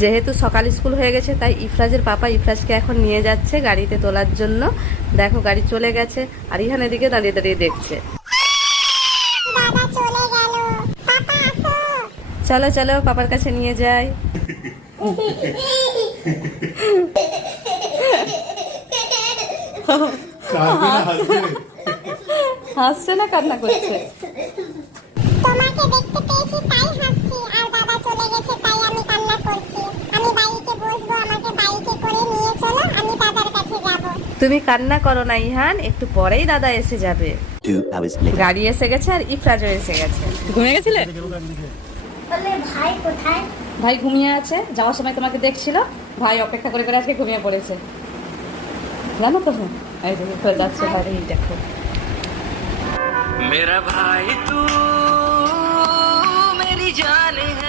যেহেতু সকাল স্কুল হয়ে গেছে তাই ইফরাজের পাপা ইফরাজকে এখন নিয়ে যাচ্ছে গাড়িতে তোলার জন্য। দেখো গাড়ি চলে গেছে আর ইহান এদিকে দাঁড়িয়ে দাঁড়িয়ে দেখছে। চলো চলো পাপার কাছে নিয়ে যাই। হাসছে না কান্না করছে? তোমাকে দেখতে পেয়েছি তাই হাসছি, আর দাদা চলে গেছে তাই আমি কান্না করছি। আমি বাইকে বসবো, আমাকে বাইকে করে নিয়ে চলো, আমি দাদার কাছে যাব। তুমি কান্না করো না ইহান, একটু পরেই দাদা এসে যাবে। গাড়ি এসে গেছে আর ইফরাজও এসে গেছে। ঘুমিয়ে গেছিলে? বলে ভাই কোথায়? ভাই ঘুমিয়ে আছে, যাওয়ার সময় তোমাকে দেখছিল, ভাই অপেক্ষা করে করে আজকে ঘুমিয়ে পড়েছে, জানো তো? এই যে ইফরাজ যাচ্ছে বাড়ি, দেখো। मेरा भाई तू मेरी जान है।